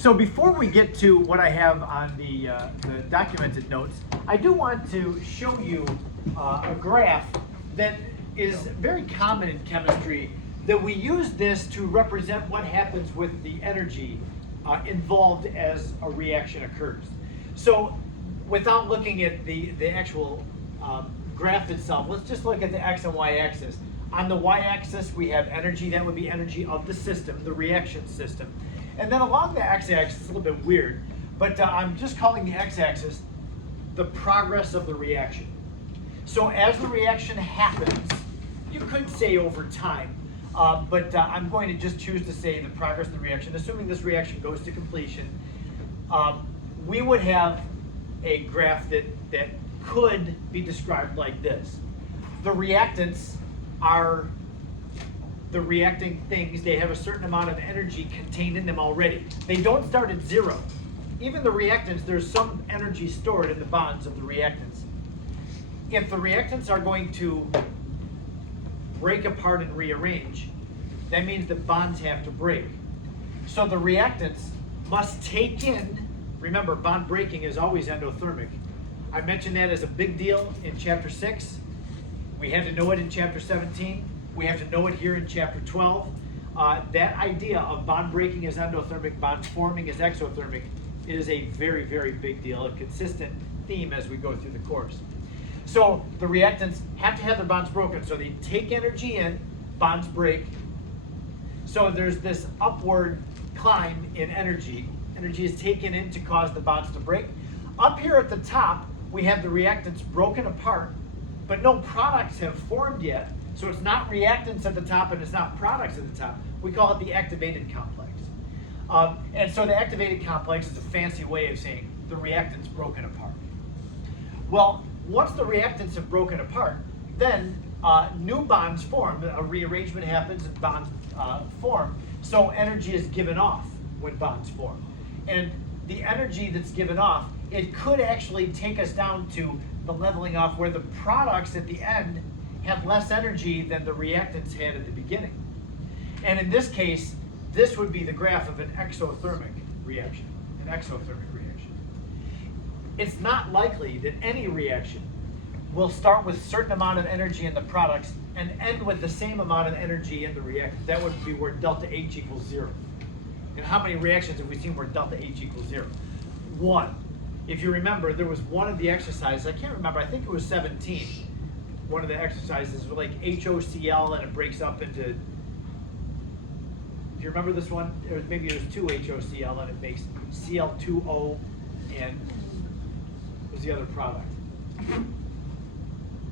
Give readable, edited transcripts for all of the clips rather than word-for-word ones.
So before we get to what I have on the documented notes, I do want to show you a graph that is very common in chemistry, that we use this to represent what happens with the energy involved as a reaction occurs. So without looking at the actual graph itself, let's just look at the x and y axis. On the y-axis, we have energy. That would be energy of the system, the reaction system. And then along the x-axis, it's a little bit weird, but I'm just calling the x-axis the progress of the reaction. So as the reaction happens, you could say over time, but I'm going to just choose to say the progress of the reaction. Assuming this reaction goes to completion, we would have a graph that could be described like this. The reactants are the reacting things. They have a certain amount of energy contained in them already. They don't start at zero. Even the reactants, there's some energy stored in the bonds of the reactants. If the reactants are going to break apart and rearrange, that means that bonds have to break. So the reactants must take in, remember, bond breaking is always endothermic. I mentioned that as a big deal in chapter 6. We had to know it in chapter 17. We have to know it here in chapter 12. That idea of bond breaking is endothermic, bond forming is exothermic is a very, very big deal, a consistent theme as we go through the course. So the reactants have to have their bonds broken. So they take energy in, bonds break. So there's this upward climb in energy. Energy is taken in to cause the bonds to break. Up here at the top, we have the reactants broken apart, but no products have formed yet. So it's not reactants at the top and it's not products at the top. We call it the activated complex. And so the activated complex is a fancy way of saying the reactants broken apart. Well, once the reactants have broken apart, then new bonds form. A rearrangement happens and bonds form. So energy is given off when bonds form. And the energy that's given off, it could actually take us down to the leveling off where the products at the end have less energy than the reactants had at the beginning. And in this case, this would be the graph of an exothermic reaction, an exothermic reaction. It's not likely that any reaction will start with a certain amount of energy in the products and end with the same amount of energy in the reactant. That would be where delta H equals 0. And how many reactions have we seen where delta H equals 0? One. If you remember, there was one of the exercises, I can't remember, I think it was 17. One of the exercises was like HOCl and it breaks up into, do you remember this one? Maybe it was 2 HOCl and it makes Cl2O and what was the other product?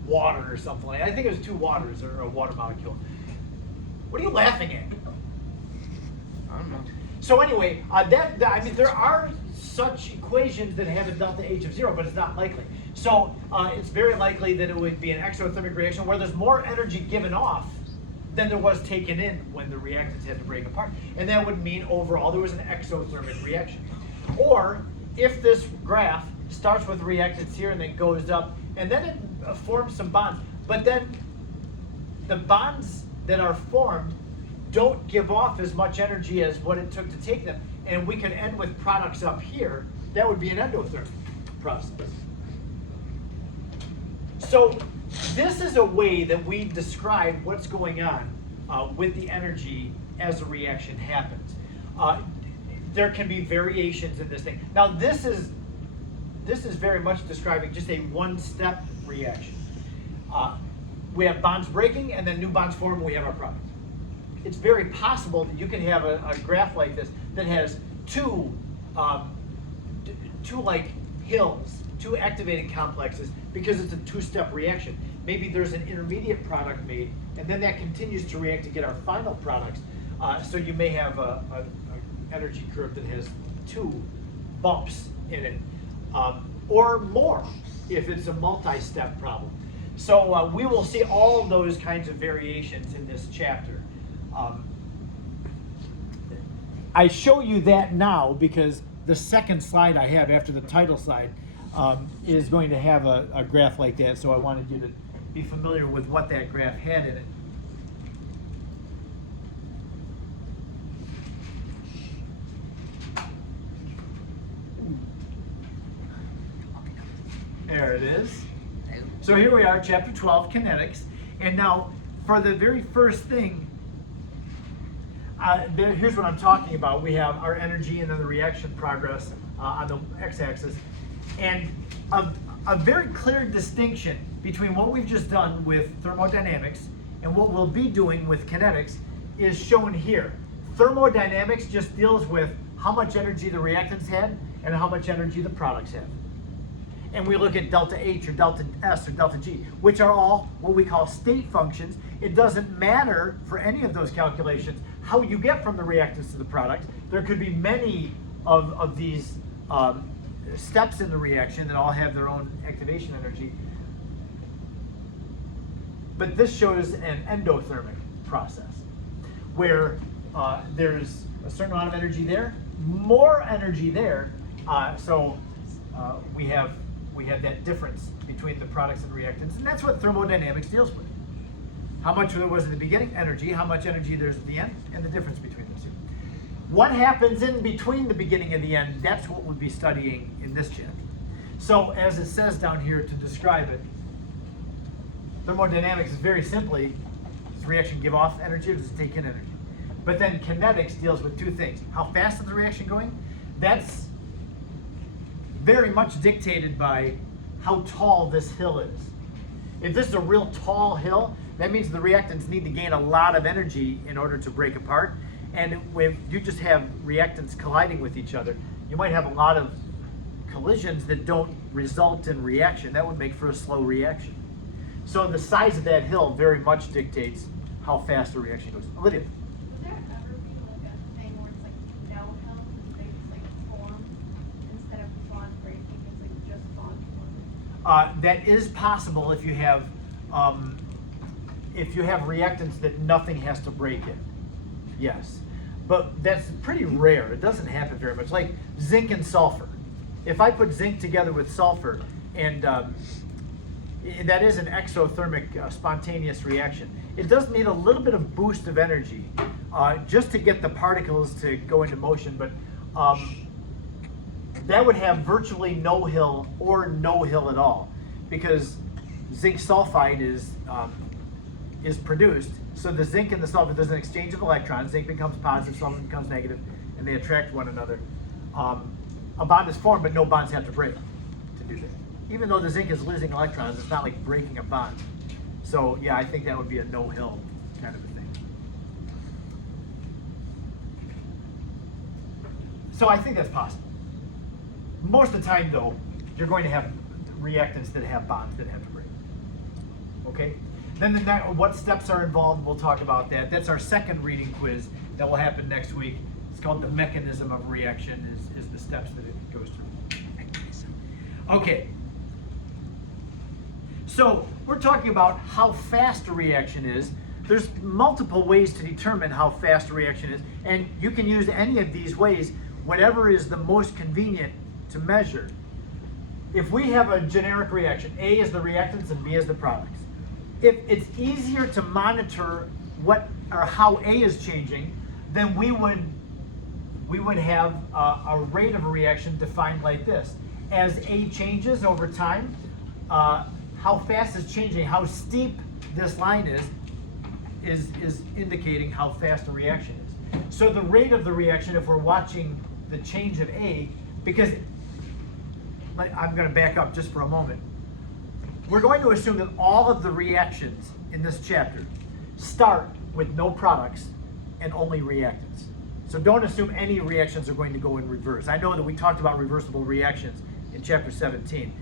Water or something like that. I think it was 2 waters or a water molecule. What are you laughing at? I don't know. So anyway, I mean, there are such equations that have a delta H of 0, but it's not likely. So it's very likely that it would be an exothermic reaction where there's more energy given off than there was taken in when the reactants had to break apart. And that would mean overall there was an exothermic reaction. Or if this graph starts with reactants here and then goes up, and then it forms some bonds, but then the bonds that are formed don't give off as much energy as what it took to take them, and we can end with products up here, that would be an endothermic process. So this is a way that we describe what's going on with the energy as a reaction happens. There can be variations in this thing. Now this is very much describing just a one-step reaction. We have bonds breaking and then new bonds form and we have our product. It's very possible that you can have a graph like this that has two like hills, 2 activated complexes, because it's a 2-step reaction. Maybe there's an intermediate product made, and then that continues to react to get our final products. So you may have a energy curve that has 2 bumps in it, or more if it's a multi-step problem. So we will see all those kinds of variations in this chapter. I show you that now because the second slide I have after the title slide is going to have a graph like that, so I wanted you to be familiar with what that graph had in it. it is. So here we are, chapter 12, kinetics. And now, for the very first thing, here's what I'm talking about. We have our energy and then the reaction progress on the x-axis. And a very clear distinction between what we've just done with thermodynamics and what we'll be doing with kinetics is shown here. Thermodynamics just deals with how much energy the reactants had and how much energy the products have. And we look at delta H or delta S or delta G, which are all what we call state functions. It doesn't matter for any of those calculations how you get from the reactants to the product. There could be many of these steps in the reaction that all have their own activation energy. But this shows an endothermic process where there's a certain amount of energy there, more energy there. We have that difference between the products and reactants, and that's what thermodynamics deals with. How much there was in the beginning, energy, how much energy there's at the end, and the difference between those two. What happens in between the beginning and the end, that's what we'll be studying in this chapter. So as it says down here to describe it, thermodynamics is very simply, does the reaction give off energy or does it take in energy? But then kinetics deals with two things. How fast is the reaction going? That's very much dictated by how tall this hill is. If this is a real tall hill, that means the reactants need to gain a lot of energy in order to break apart. And if you just have reactants colliding with each other, you might have a lot of collisions that don't result in reaction. That would make for a slow reaction. So the size of that hill very much dictates how fast the reaction goes. Olivia? Would there ever be like a thing where it's like no help, they just like form instead of bond breaking, it's like just bond forming? That is possible if you have reactants that nothing has to break it. Yes, but that's pretty rare. It doesn't happen very much. Like zinc and sulfur. If I put zinc together with sulfur, and that is an exothermic spontaneous reaction. It does need a little bit of boost of energy just to get the particles to go into motion, but that would have virtually no hill or no hill at all, because zinc sulfide is produced. So the zinc and the sulfur, there's an exchange of electrons. Zinc becomes positive, sulfur becomes negative, and they attract one another. A bond is formed, but no bonds have to break to do that. Even though the zinc is losing electrons, it's not like breaking a bond. So yeah, I think that would be a no-hill kind of a thing. So I think that's possible. Most of the time, though, you're going to have reactants that have bonds that have to break. Okay? Then what steps are involved, we'll talk about that. That's our second reading quiz that will happen next week. It's called the mechanism of reaction is the steps that it goes through. Okay. So we're talking about how fast a reaction is. There's multiple ways to determine how fast a reaction is, and you can use any of these ways, whatever is the most convenient to measure. If we have a generic reaction, A is the reactants and B is the products. If it's easier to monitor what or how A is changing, then we would have a rate of a reaction defined like this. As A changes over time, how fast it's changing, how steep this line is indicating how fast the reaction is. So the rate of the reaction, if we're watching the change of A, because I'm going to back up just for a moment. We're going to assume that all of the reactions in this chapter start with no products and only reactants. So don't assume any reactions are going to go in reverse. I know that we talked about reversible reactions in chapter 17,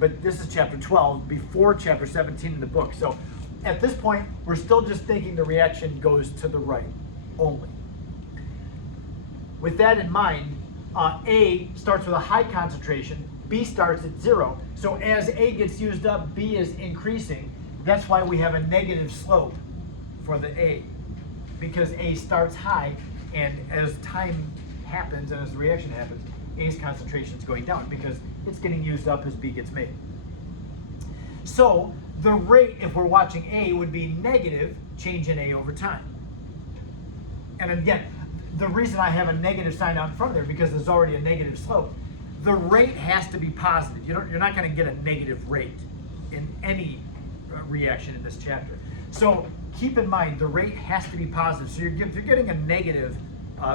but this is chapter 12, before chapter 17 in the book. So at this point, we're still just thinking the reaction goes to the right only. With that in mind, A starts with a high concentration, B starts at 0. So as A gets used up, B is increasing. That's why we have a negative slope for the A, because A starts high, and as time happens and as the reaction happens, A's concentration is going down because it's getting used up as B gets made. So the rate, if we're watching A, would be negative change in A over time. And again, the reason I have a negative sign out in front of there because there's already a negative slope. the rate has to be positive. You're not going to get a negative rate in any reaction in this chapter. So keep in mind the rate has to be positive. So if you're getting a negative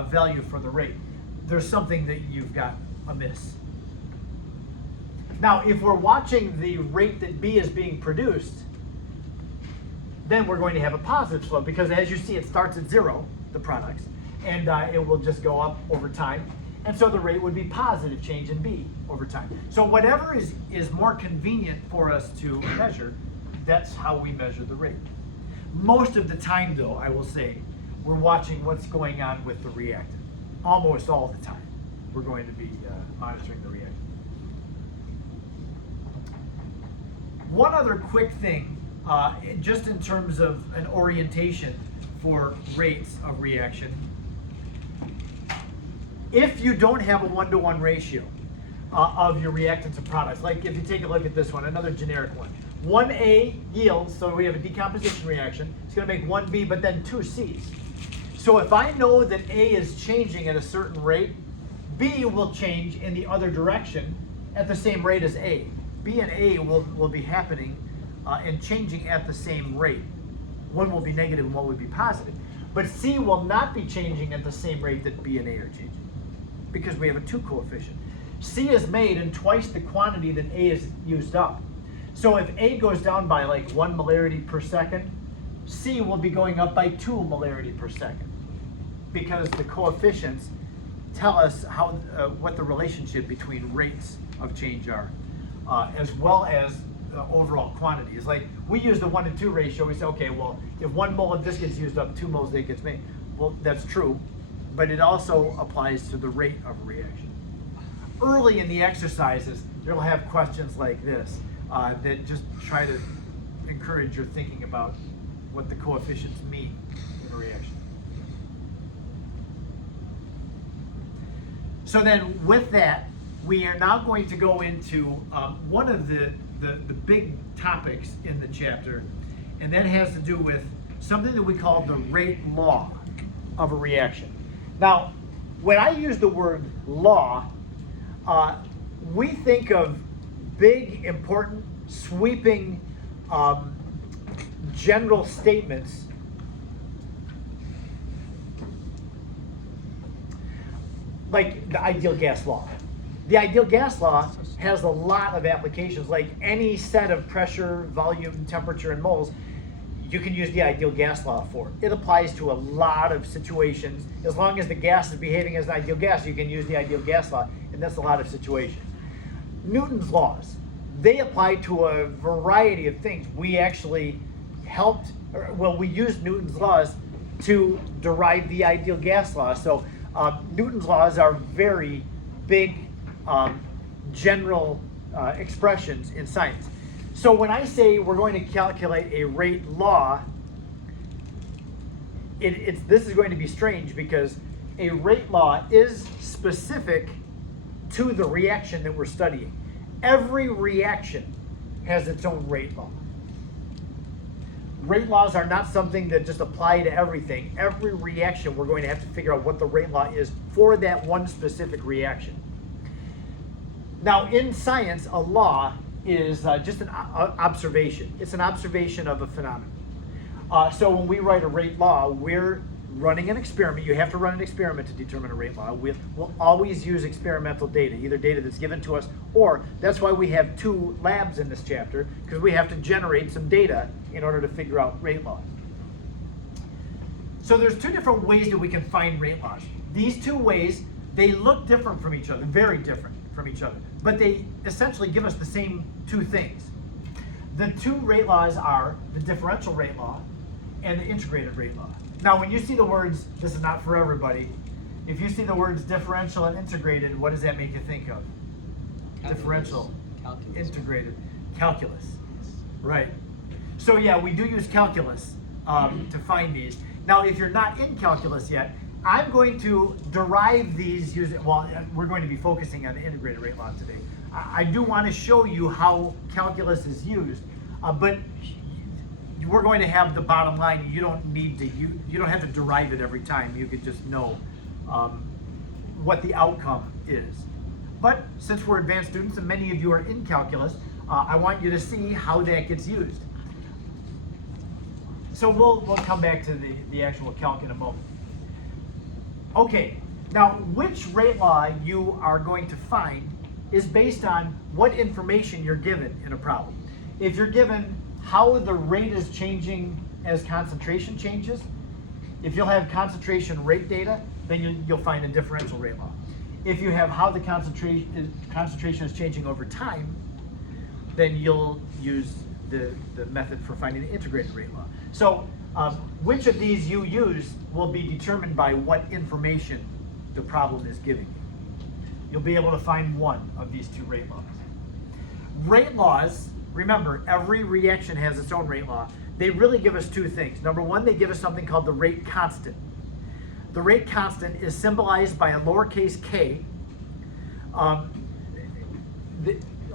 value for the rate, there's something that you've got amiss. Now, if we're watching the rate that B is being produced, then we're going to have a positive slope because as you see, it starts at 0, the products, and it will just go up over time. And so the rate would be positive change in B over time. So whatever is more convenient for us to measure, that's how we measure the rate. Most of the time, though, I will say, we're watching what's going on with the reactant. Almost all the time, we're going to be monitoring the reactant. One other quick thing, just in terms of an orientation for rates of reaction. If you don't have a 1-to-1 ratio of your reactants and products, like if you take a look at this one, another generic one, 1A yields, so we have a decomposition reaction, it's going to make 1B, but then 2 C's. So if I know that A is changing at a certain rate, B will change in the other direction at the same rate as A. B and A will be happening and changing at the same rate. One will be negative and one will be positive. But C will not be changing at the same rate that B and A are changing because we have a 2 coefficient. C is made in twice the quantity that A is used up. So if A goes down by like 1 molarity per second, C will be going up by 2 molarity per second because the coefficients tell us how what the relationship between rates of change are, as well as overall quantities. Like we use the 1-to-2 ratio. We say, okay, well, if 1 mole of this gets used up, 2 moles of it gets made. Well, that's true, but it also applies to the rate of a reaction. Early in the exercises, you'll have questions like this that just try to encourage your thinking about what the coefficients mean in a reaction. So then with that, we are now going to go into one of the big topics in the chapter, and that has to do with something that we call the rate law of a reaction. Now, when I use the word law, we think of big, important, sweeping, general statements like the ideal gas law. The ideal gas law has a lot of applications, like any set of pressure, volume, temperature, and moles, you can use the ideal gas law for. It applies to a lot of situations. As long as the gas is behaving as an ideal gas, you can use the ideal gas law, and that's a lot of situations. Newton's laws, they apply to a variety of things. We actually we used Newton's laws to derive the ideal gas law. So Newton's laws are very big, general expressions in science. So when I say we're going to calculate a rate law, this is going to be strange because a rate law is specific to the reaction that we're studying. Every reaction has its own rate law. Rate laws are not something that just apply to everything. Every reaction, we're going to have to figure out what the rate law is for that one specific reaction. Now, in science, a law is just an observation. It's an observation of a phenomenon. So when we write a rate law, we're running an experiment. You have to run an experiment to determine a rate law. We'll always use experimental data, either data that's given to us, or that's why we have 2 labs in this chapter, because we have to generate some data in order to figure out rate laws. So there's 2 different ways that we can find rate laws. These 2 ways, they look different from each other, very different from each other, but they essentially give us the same 2 things. The 2 rate laws are the differential rate law and the integrated rate law. Now, when you see the words, this is not for everybody, if you see the words differential and integrated, what does that make you think of? Calculus. Differential, calculus. Integrated, calculus, right. So yeah, we do use calculus to find these. Now, if you're not in calculus yet, I'm going to derive these using, well, we're going to be focusing on the integrated rate law today. I do want to show you how calculus is used, but we're going to have the bottom line. You don't need to, you don't have to derive it every time. You could just know what the outcome is. But since we're advanced students and many of you are in calculus, I want you to see how that gets used. So we'll come back to the actual calc in a moment. Okay, now which rate law you are going to find is based on what information you're given in a problem. If you're given how the rate is changing as concentration changes, if you'll have concentration rate data, then you'll find a differential rate law. If you have how the concentration is changing over time, then you'll use the method for finding the integrated rate law. So which of these you use will be determined by what information the problem is giving you. You'll be able to find one of these two rate laws. Rate laws, remember, every reaction has its own rate law. They really give us two things. Number one, they give us something called the rate constant. The rate constant is symbolized by a lowercase k.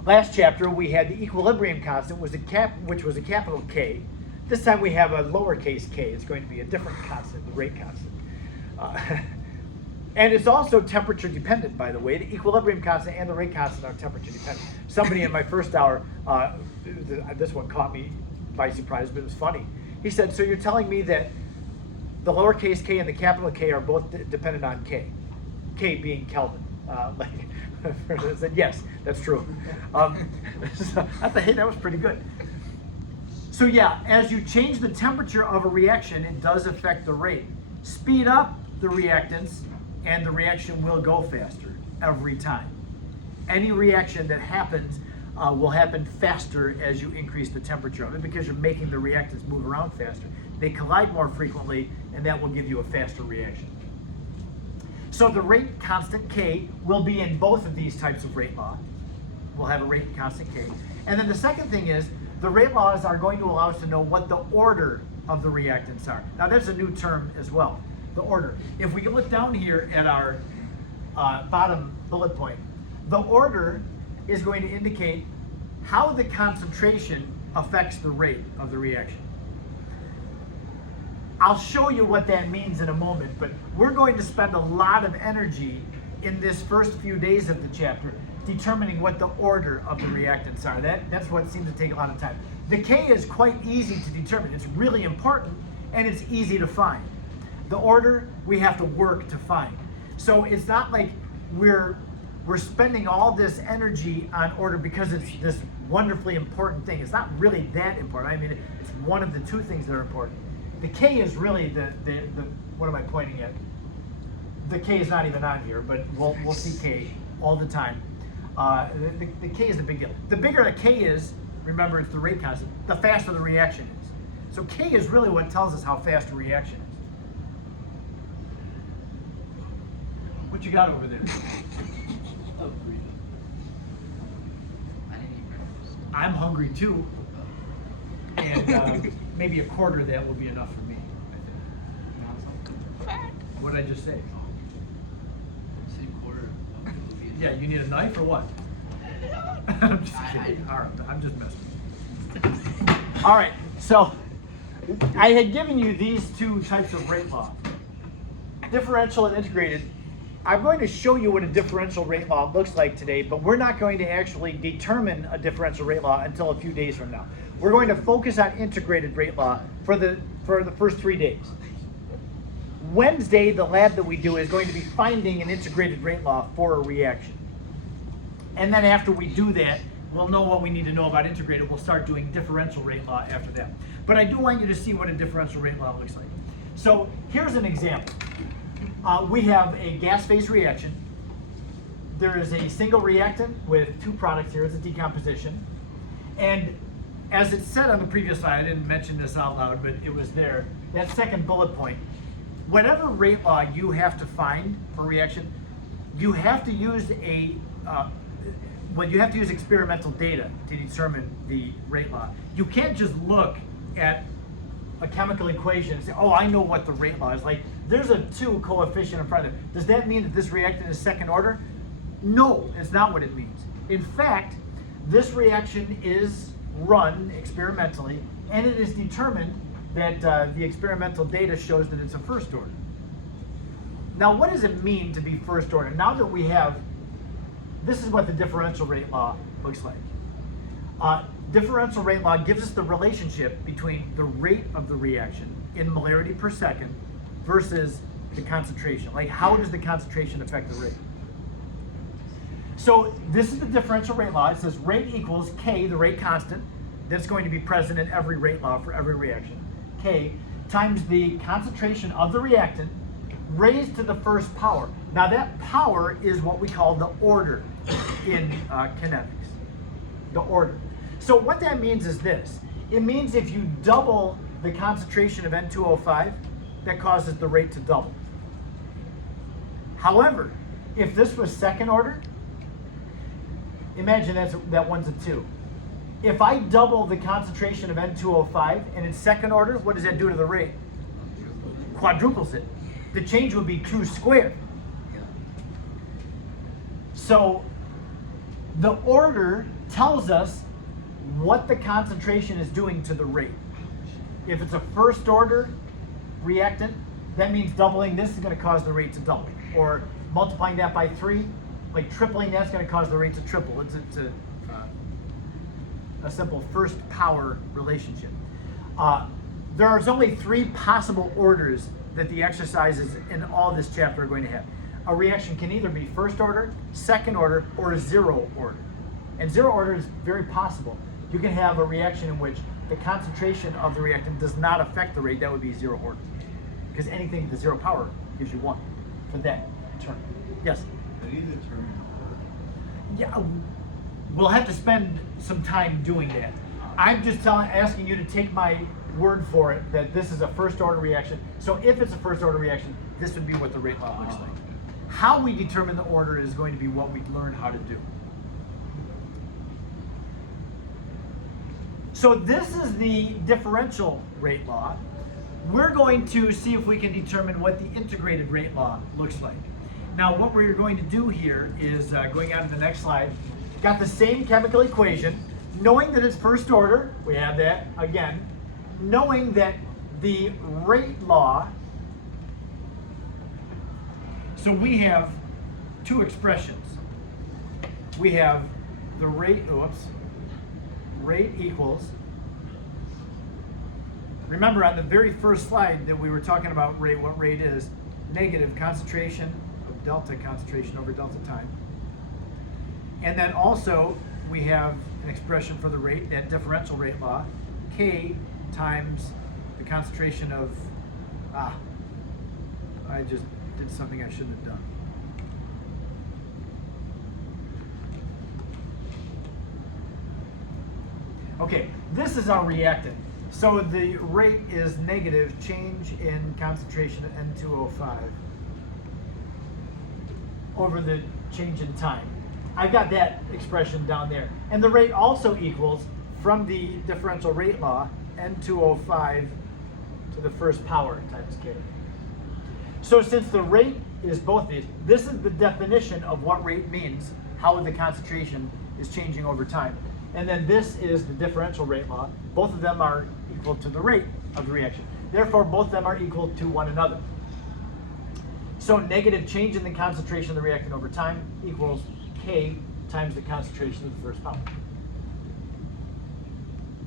Last chapter we had the equilibrium constant, which was a capital K. This time we have a lowercase k. It's going to be a different constant, the rate constant. And it's also temperature dependent, by the way. The equilibrium constant and the rate constant are temperature dependent. Somebody in my first hour, this one caught me by surprise, but it was funny. He said, so you're telling me that the lowercase k and the capital K are both dependent on K being Kelvin. I said, yes, that's true. So I thought, hey, that was pretty good. So yeah, as you change the temperature of a reaction, it does affect the rate. Speed up the reactants, and the reaction will go faster every time. Any reaction that happens will happen faster as you increase the temperature of it because you're making the reactants move around faster. They collide more frequently, and that will give you a faster reaction. So the rate constant K will be in both of these types of rate law. We'll have a rate constant K. And then the second thing is, the rate laws are going to allow us to know what the order of the reactants are. Now there's a new term as well, the order. If we look down here at our bottom bullet point, the order is going to indicate how the concentration affects the rate of the reaction. I'll show you what that means in a moment, but we're going to spend a lot of energy in this first few days of the chapter determining what the order of the reactants are. That's what seems to take a lot of time. The K is quite easy to determine. It's really important and it's easy to find. The order we have to work to find. So it's not like we're spending all this energy on order because it's this wonderfully important thing. It's not really that important. I mean, it's one of the two things that are important. The K is really the what am I pointing at? The K is not even on here, but we'll see K all the time. The K is the big deal. The bigger the K is, remember it's the rate constant, the faster the reaction is. So K is really what tells us how fast a reaction is. What you got over there? I'm hungry too, and maybe a quarter of that will be enough for me, I think. What did I just say? Yeah, you need a knife or what? I'm just kidding. All right, I'm just messing. All right, so I had given you these two types of rate law, differential and integrated. I'm going to show you what a differential rate law looks like today, but we're not going to actually determine a differential rate law until a few days from now. We're going to focus on integrated rate law for the first 3 days. Wednesday, the lab that we do is going to be finding an integrated rate law for a reaction. And then after we do that, we'll know what we need to know about integrated. We'll start doing differential rate law after that. But I do want you to see what a differential rate law looks like. So here's an example. We have a gas phase reaction. There is a single reactant with two products here. It's a decomposition. And as it said on the previous slide, I didn't mention this out loud, but it was there, that second bullet point. Whatever rate law you have to find for reaction, you have to use you have to use experimental data to determine the rate law. You can't just look at a chemical equation and say, oh, I know what the rate law is. Like, there's a 2 coefficient in front of it. Does that mean that this reactant is second order? No, it's not what it means. In fact, this reaction is run experimentally, and it is determined that the experimental data shows that it's a first order. Now, what does it mean to be first order? Now that we have this is what the differential rate law looks like. Differential rate law gives us the relationship between the rate of the reaction in molarity per second versus the concentration. Like, how does the concentration affect the rate? So this is the differential rate law. It says rate equals K, the rate constant, that's going to be present in every rate law for every reaction. K times the concentration of the reactant raised to the first power. Now that power is what we call the order in kinetics, the order. So what that means is this. It means if you double the concentration of N2O5, that causes the rate to double. However, if this was second order, imagine that one's a 2. If I double the concentration of N2O5 and it's second order, what does that do to the rate? Quadruples it. The change would be 2 squared. So the order tells us what the concentration is doing to the rate. If it's a first order reactant, that means doubling this is going to cause the rate to double. Or multiplying that by 3, like tripling that's going to cause the rate to triple. It's a simple first power relationship. There's only 3 possible orders that the exercises in all this chapter are going to have. A reaction can either be first order, second order, or 0 order. And 0 order is very possible. You can have a reaction in which the concentration of the reactant does not affect the rate. That would be 0 order. Because anything to 0 power gives you 1 for that term. Yes? How do you determine the order? Yeah, we'll have to spend some time doing that. I'm just asking you to take my word for it that this is a first order reaction. So if it's a first order reaction, this would be what the rate law looks like. How we determine the order is going to be what we learn how to do. So this is the differential rate law. We're going to see if we can determine what the integrated rate law looks like. Now what we're going to do here is, going on to the next slide, got the same chemical equation, knowing that it's first order, we have that again, knowing that the rate law, so we have 2 expressions. We have the rate equals, remember on the very first slide that we were talking about rate, what rate is, negative concentration of delta concentration over delta time. And then also we have an expression for the rate, that differential rate law, K times the concentration of, I just did something I shouldn't have done. Okay, this is our reactant. So the rate is negative change in concentration of N2O5 over the change in time. I've got that expression down there. And the rate also equals, from the differential rate law, N2O5 to the first power times K. So since the rate is both these, this is the definition of what rate means, how the concentration is changing over time. And then this is the differential rate law. Both of them are equal to the rate of the reaction. Therefore, both of them are equal to one another. So negative change in the concentration of the reactant over time equals K times the concentration of the first power.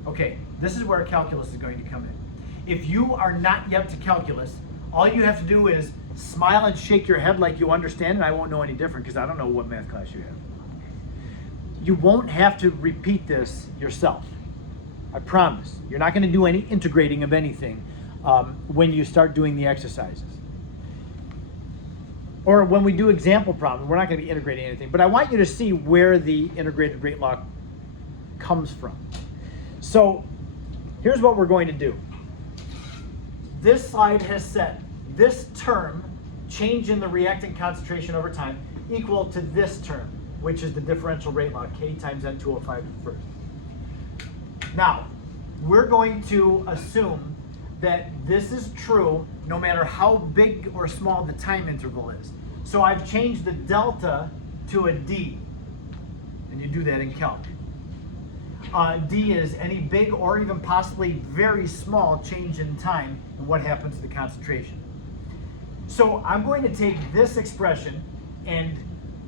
Okay, this is where calculus is going to come in. If you are not yet to calculus, all you have to do is smile and shake your head like you understand, and I won't know any different because I don't know what math class you have. You won't have to repeat this yourself. I promise. You're not going to do any integrating of anything when you start doing the exercises. Or when we do example problems, we're not going to be integrating anything. But I want you to see where the integrated rate law comes from. So here's what we're going to do. This slide has set this term, change in the reactant concentration over time, equal to this term, which is the differential rate law, K times N2O5 first. Now, we're going to assume that this is true no matter how big or small the time interval is. So I've changed the delta to a D, and you do that in calc. D is any big or even possibly very small change in time and what happens to the concentration. So I'm going to take this expression and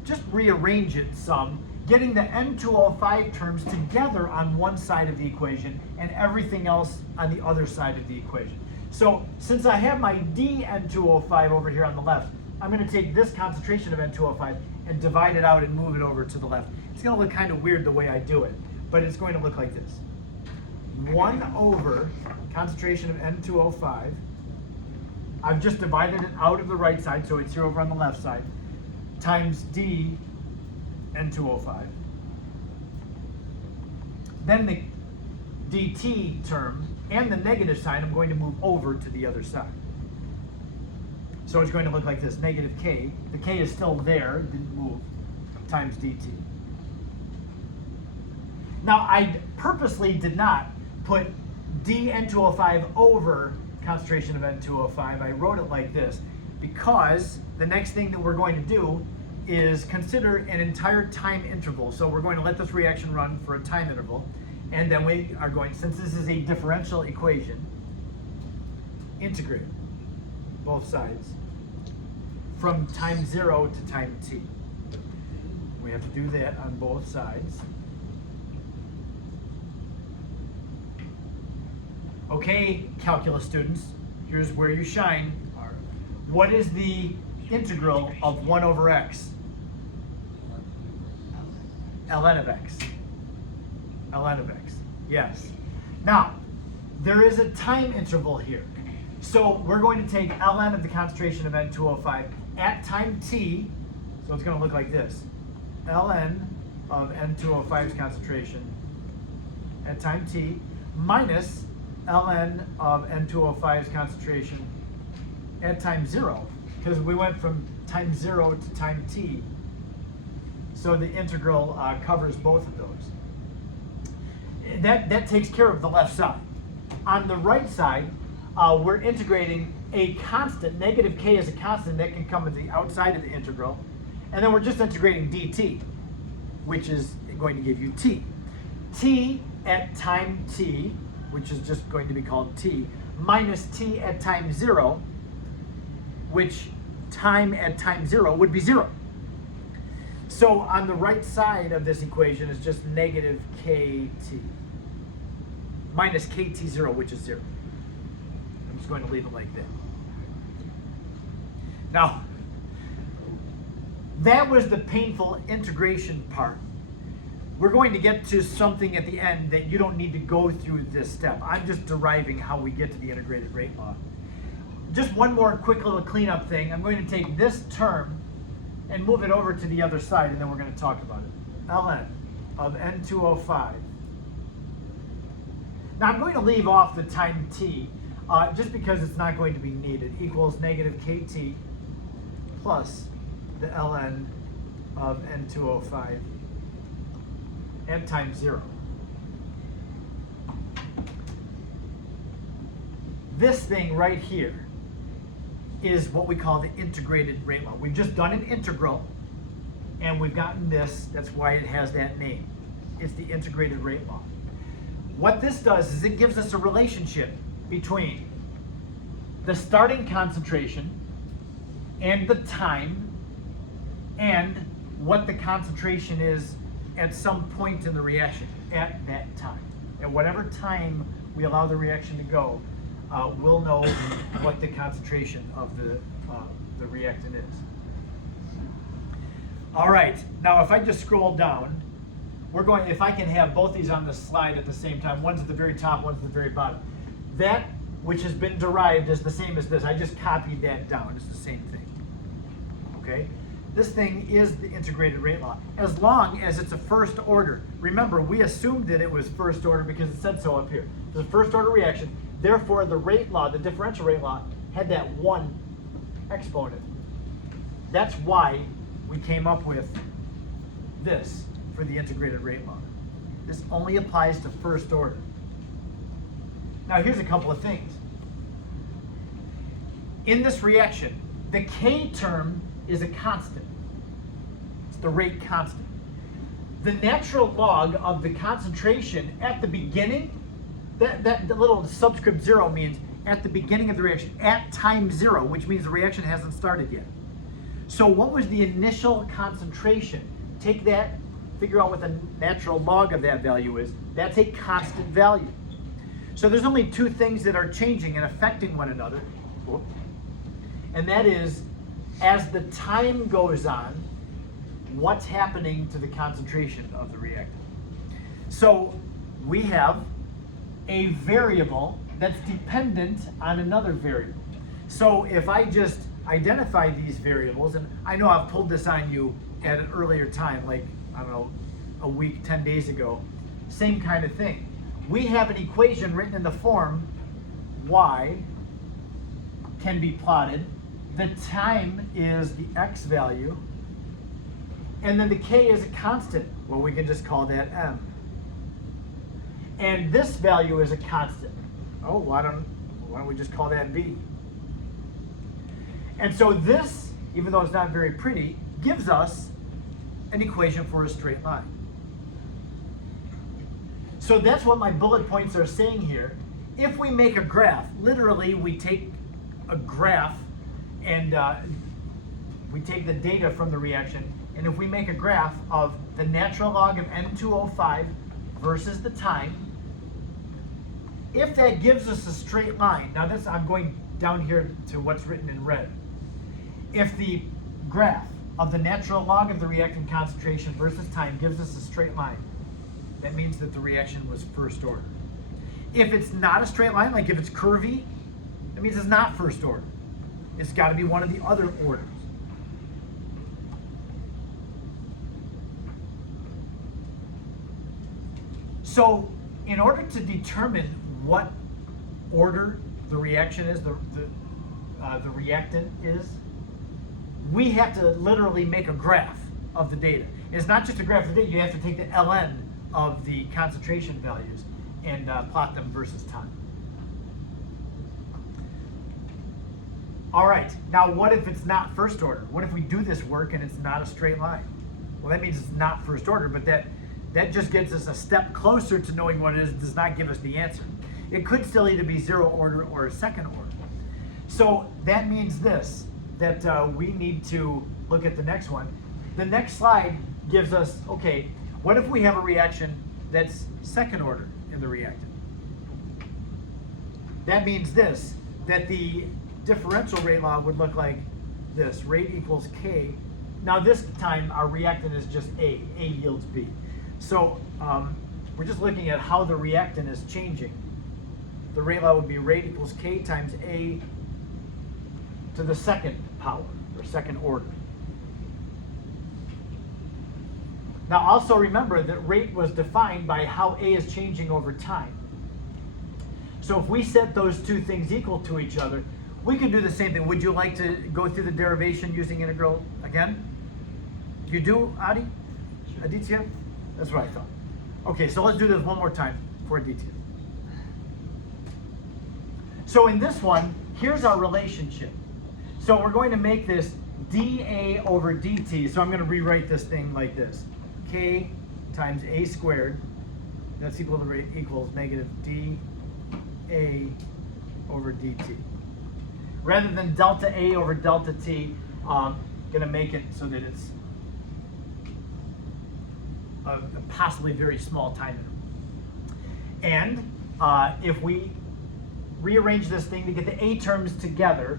just rearrange it some, getting the N2O5 terms together on one side of the equation and everything else on the other side of the equation. So since I have my dN2O5 over here on the left, I'm going to take this concentration of N2O5 and divide it out and move it over to the left. It's going to look kind of weird the way I do it, but it's going to look like this. 1 over concentration of N2O5. I've just divided it out of the right side, so it's here over on the left side, times d N2O5. Then the dt term and the negative sign I'm going to move over to the other side. So it's going to look like this, negative k. The k is still there, didn't move, times dt. Now I purposely did not put dN2O5 over concentration of N2O5. I wrote it like this because the next thing that we're going to do is consider an entire time interval. So we're going to let this reaction run for a time interval, and then we are going, since this is a differential equation, integrate both sides from time 0 to time t. We have to do that on both sides. Okay, calculus students, here's where you shine. What is the integral of 1 over x? ln of x. ln of x, yes. Now, there is a time interval here. So we're going to take ln of the concentration of N2O5 at time t, so it's going to look like this. ln of N2O5's concentration at time t minus ln of N2O5's concentration at time 0, because we went from time 0 to time t. So the integral covers both of those. That takes care of the left side. On the right side, we're integrating a constant. Negative k is a constant that can come at the outside of the integral. And then we're just integrating dt, which is going to give you t. T at time t, which is just going to be called t, minus t at time 0, which time at time 0 would be 0. So on the right side of this equation is just negative kt minus kt0, which is 0. I'm just going to leave it like that. Now, that was the painful integration part. We're going to get to something at the end that you don't need to go through this step. I'm just deriving how we get to the integrated rate law. Just one more quick little cleanup thing. I'm going to take this term and move it over to the other side, and then we're going to talk about it. ln of N2O5. Now I'm going to leave off the time t, just because it's not going to be needed, equals negative kt plus the ln of N2O5 at time 0. This thing right here is what we call the integrated rate law. We've just done an integral, and we've gotten this. That's why it has that name. It's the integrated rate law. What this does is it gives us a relationship between the starting concentration and the time and what the concentration is at some point in the reaction at that time. At whatever time we allow the reaction to go, we'll know what the concentration of the reactant is. All right, now if I just scroll down, we're going, if I can have both these on the slide at the same time, one's at the very top, one's at the very bottom. That which has been derived is the same as this. I just copied that down, it's the same thing, okay? This thing is the integrated rate law, as long as it's a first order. Remember, we assumed that it was first order because it said so up here. It's a first order reaction, therefore the rate law, the differential rate law, had that one exponent. That's why we came up with this for the integrated rate law. This only applies to first order. Now here's a couple of things. In this reaction, the K term is a constant. It's the rate constant. The natural log of the concentration at the beginning, that little subscript 0 means at the beginning of the reaction, at time 0, which means the reaction hasn't started yet. So what was the initial concentration? Take that, figure out what the natural log of that value is. That's a constant value. So there's only two things that are changing and affecting one another. And that is, as the time goes on, what's happening to the concentration of the reactant. So we have a variable that's dependent on another variable. So if I just identify these variables, and I know I've pulled this on you at an earlier time, like, I don't know, a week, 10 days ago, same kind of thing. We have an equation written in the form y can be plotted. The time is the x value, and then the k is a constant. Well, we can just call that m. And this value is a constant. Oh, why don't we just call that b? And so this, even though it's not very pretty, gives us an equation for a straight line. So that's what my bullet points are saying here. If we make a graph, literally we take a graph and we take the data from the reaction, and if we make a graph of the natural log of N2O5 versus the time, if that gives us a straight line, now this, I'm going down here to what's written in red. If the graph of the natural log of the reactant concentration versus time gives us a straight line, that means that the reaction was first order. If it's not a straight line, like if it's curvy, that means it's not first order. It's got to be one of the other orders. So in order to determine what order the reaction is, the reactant is, we have to literally make a graph of the data. It's not just a graph of the data, you have to take the ln of the concentration values and plot them versus time. All right, now what if it's not first order? What if we do this work and it's not a straight line? Well, that means it's not first order, but that just gets us a step closer to knowing what it is. It does not give us the answer. It could still either be zero order or a second order. So that means this, that we need to look at the next one. The next slide gives us, okay, what if we have a reaction that's second order in the reactant? That means this, that the differential rate law would look like this, rate equals K. Now this time our reactant is just A yields B. So we're just looking at how the reactant is changing. The rate law would be rate equals K times A to the second power, or second order. Now also remember that rate was defined by how A is changing over time. So if we set those two things equal to each other, we can do the same thing. Would you like to go through the derivation using integral again? You do, Adi? Sure. Aditya? That's what I thought. Okay, so let's do this one more time for Aditya. So in this one, here's our relationship. So we're going to make this dA over dt. So I'm going to rewrite this thing like this. K times A squared, that's equal to rate equals negative dA over dt. Rather than delta A over delta t, I'm going to make it so that it's a possibly very small time interval. And if we rearrange this thing to get the A terms together,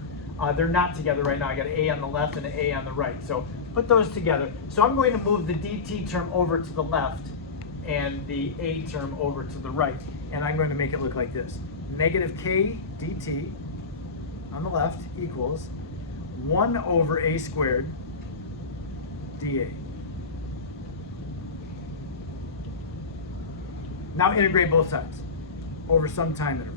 they're not together right now. I got an A on the left and an A on the right. So put those together. So I'm going to move the dt term over to the left and the A term over to the right. And I'm going to make it look like this. Negative K dt on the left equals 1 over A squared dA. Now integrate both sides over some time interval.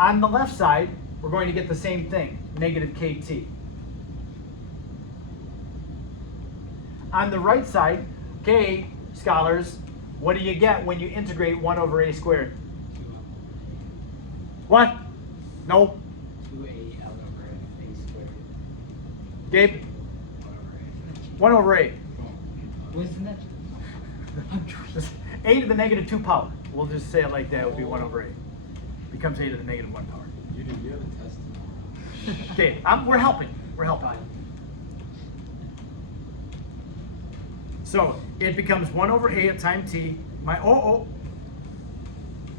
On the left side, we're going to get the same thing, negative KT. On the right side, okay, scholars, what do you get when you integrate 1 over A squared? What? No. 2A L over A squared. Gabe? 1 over A. 1 over A. Wasn't that? I'm trying. A to the negative 2 power. We'll just say it like that. It would be 1 over A. Becomes A to the negative 1 power. You have a test Okay, we're helping. We're helping. So it becomes 1 over a at time t.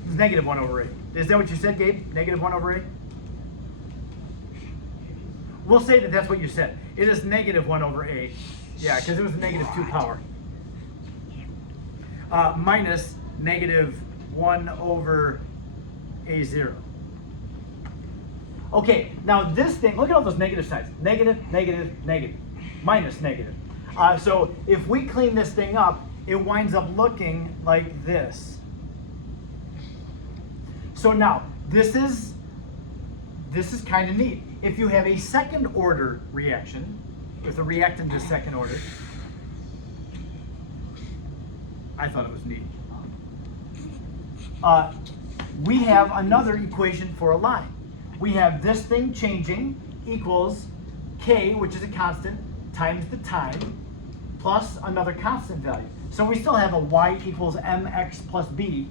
It's negative 1 over a. Is that what you said, Gabe? Negative 1 over a? We'll say that that's what you said. It is negative 1 over a. Yeah, because it was a negative 2 power. Minus negative 1 over a0. Okay, now this thing, look at all those negative signs. Negative, negative, negative, minus negative. So if we clean this thing up, it winds up looking like this. So now, this is kind of neat. If you have a second order reaction, if the reactant is second order, I thought it was neat. We have another equation for a line. We have this thing changing equals k, which is a constant, times the time, plus another constant value. So we still have a y equals mx plus b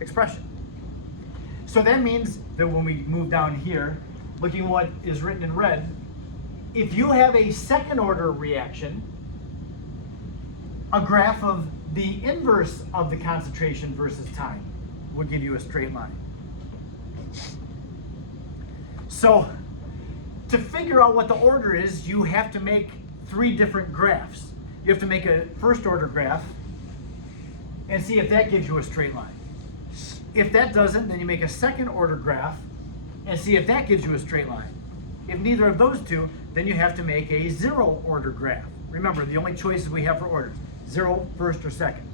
expression. So that means that when we move down here, looking at what is written in red, if you have a second order reaction, a graph of the inverse of the concentration versus time will give you a straight line. So to figure out what the order is, you have to make 3 different graphs. You have to make a first order graph and see if that gives you a straight line. If that doesn't, then you make a second order graph and see if that gives you a straight line. If neither of those two, then you have to make a 0 order graph. Remember, the only choices we have for orders, 0, first, or second.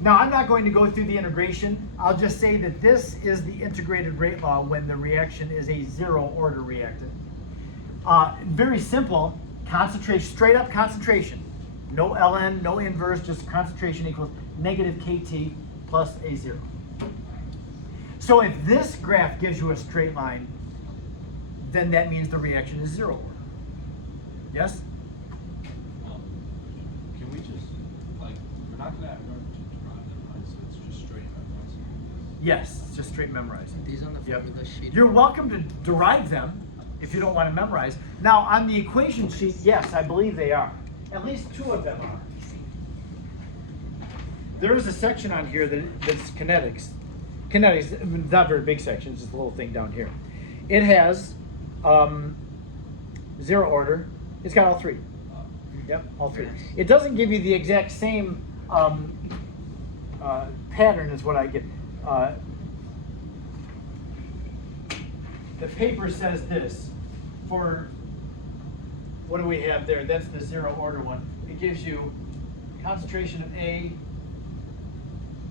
Now, I'm not going to go through the integration. I'll just say that this is the integrated rate law when the reaction is a 0 order reactant. Very simple, concentration, straight up concentration. No ln, no inverse, just concentration equals negative kT plus a0. So if this graph gives you a straight line, then that means the reaction is 0 order. Yes? Can we just, like, we're not gonna have to derive them, right? So it's just straight memorizing. Yes, it's just straight memorizing. These on the Yep. formula sheet. You're welcome to derive them if you don't want to memorize. Now, on the equation sheet, yes, I believe they are. At least 2 of them are. There is a section on here that's kinetics. Kinetics, not a very big section, it's just a little thing down here. It has 0 order. It's got all 3. Yep, all 3. It doesn't give you the exact same pattern as what I get. The paper says this. For, what do we have there? That's the 0 order one. It gives you concentration of A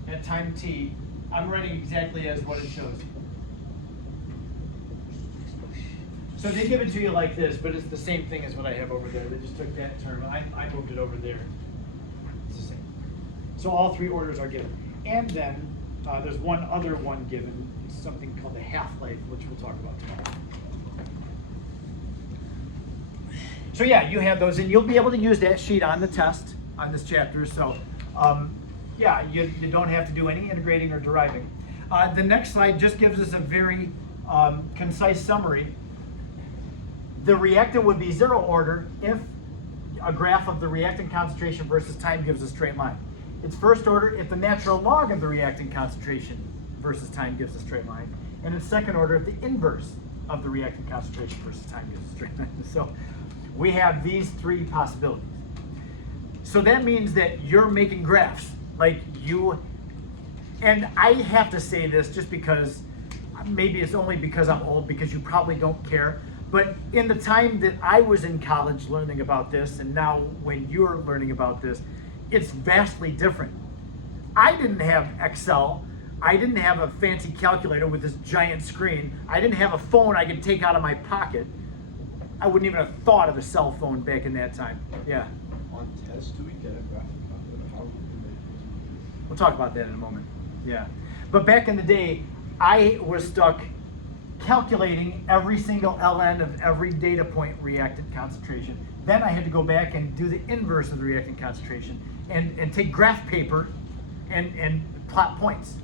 at time t. I'm writing exactly as what it shows. So they give it to you like this, but it's the same thing as what I have over there. They just took that term. I moved it over there. It's the same. So all 3 orders are given. And then there's one other one given. It's something called the half-life, which we'll talk about tomorrow. So yeah, you have those, and you'll be able to use that sheet on the test on this chapter. So yeah, you don't have to do any integrating or deriving. The next slide just gives us a very concise summary. The reactant would be 0 order if a graph of the reactant concentration versus time gives a straight line. It's first order if the natural log of the reactant concentration versus time gives a straight line. And it's second order if the inverse of the reactant concentration versus time gives a straight line. So we have these 3 possibilities. So that means that you're making graphs. Like you, and I have to say this just because, maybe it's only because I'm old, because you probably don't care. But in the time that I was in college learning about this, and now when you're learning about this, it's vastly different. I didn't have Excel. I didn't have a fancy calculator with this giant screen. I didn't have a phone I could take out of my pocket. I wouldn't even have thought of a cell phone back in that time. Yeah. On tests, do we get a graphic calculator? How do we make this? We'll talk about that in a moment. Yeah. But back in the day, I was stuck calculating every single ln of every data point reactant concentration. Then I had to go back and do the inverse of the reactant concentration and take graph paper and plot points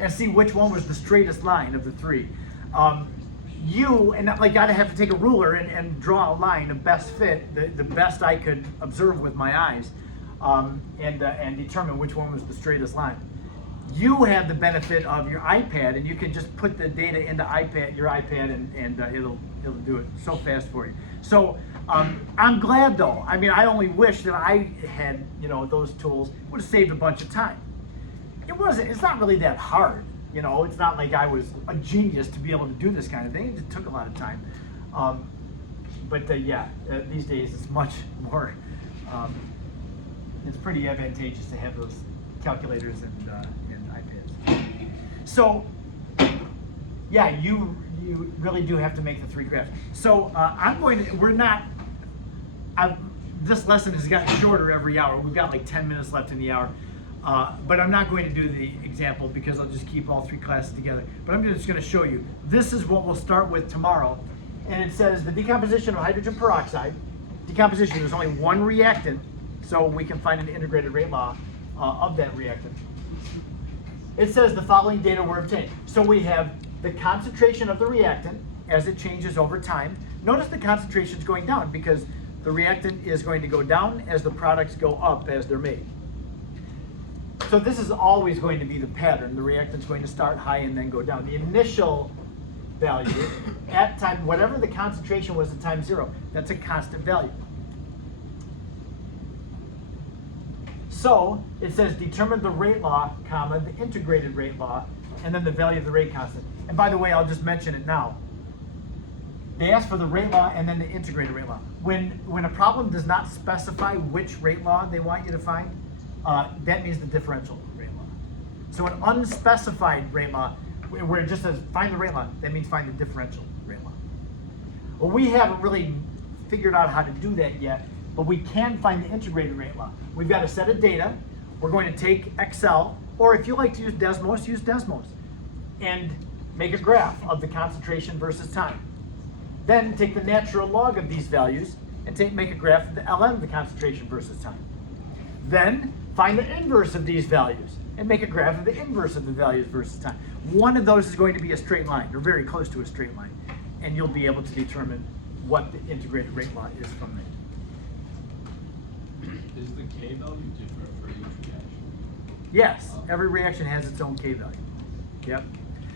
and see which one was the straightest line of the 3. and like I'd have to take a ruler and draw a line, a best fit, the best I could observe with my eyes, and determine which one was the straightest line. You have the benefit of your iPad, and you can just put the data into your iPad, and it'll do it so fast for you. So I'm glad though. I mean, I only wish that I had, those tools. Would have saved a bunch of time. It's not really that hard. It's not like I was a genius to be able to do this kind of thing. It took a lot of time. These days it's much more, it's pretty advantageous to have those calculators and iPads. So, yeah, you really do have to make the 3 graphs. So this lesson has gotten shorter every hour. We've got like 10 minutes left in the hour. But I'm not going to do the example because I'll just keep all 3 classes together. But I'm just going to show you. This is what we'll start with tomorrow. And it says the decomposition of hydrogen peroxide. Decomposition, there's only one reactant, so we can find an integrated rate law of that reactant. It says the following data were obtained. So we have the concentration of the reactant as it changes over time. Notice the concentration is going down because the reactant is going to go down as the products go up as they're made. So this is always going to be the pattern. The reactant's going to start high and then go down. The initial value at time, whatever the concentration was at time 0, that's a constant value. So it says determine the rate law, comma, the integrated rate law, and then the value of the rate constant. And by the way, I'll just mention it now. They ask for the rate law and then the integrated rate law. When a problem does not specify which rate law they want you to find, that means the differential rate law. So an unspecified rate law, where it just says find the rate law, that means find the differential rate law. Well, we haven't really figured out how to do that yet, but we can find the integrated rate law. We've got a set of data. We're going to take Excel, or if you like to use Desmos, and make a graph of the concentration versus time. Then take the natural log of these values and make a graph of the ln, the concentration versus time. Then find the inverse of these values and make a graph of the inverse of the values versus time. One of those is going to be a straight line, or very close to a straight line, and you'll be able to determine what the integrated rate law is from there. Is the K value different for each reaction? Yes, every reaction has its own K value. Yep.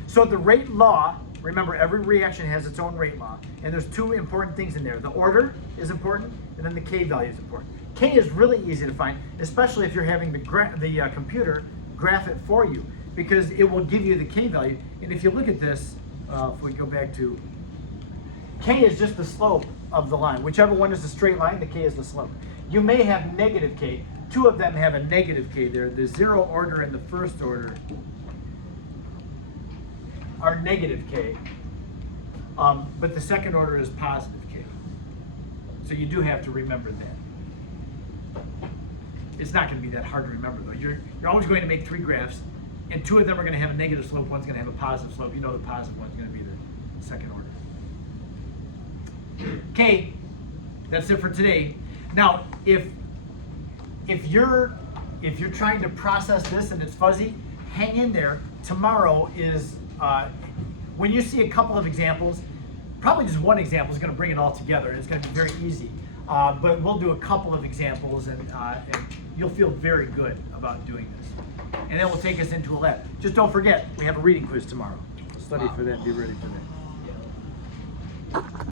So the rate law, remember every reaction has its own rate law, and there's 2 important things in there. The order is important, and then the K value is important. K is really easy to find, especially if you're having the computer graph it for you, because it will give you the K value. And if you look at this, if we go back to, K is just the slope of the line. Whichever one is the straight line, the K is the slope. You may have negative K. 2 of them have a negative K there. The 0 order and the first order are negative K, but the second order is positive K. So you do have to remember that. It's not going to be that hard to remember though. You're always going to make 3 graphs, and 2 of them are going to have a negative slope, one's going to have a positive slope. You know the positive one's going to be the second order. Okay, that's it for today. Now, if you're trying to process this and it's fuzzy, hang in there. Tomorrow is when you see a couple of examples, probably just one example is going to bring it all together. It's going to be very easy. But we'll do a couple of examples, and you'll feel very good about doing this. And then we'll take us into a lab. Just don't forget, we have a reading quiz tomorrow. Study for that. Be ready for that.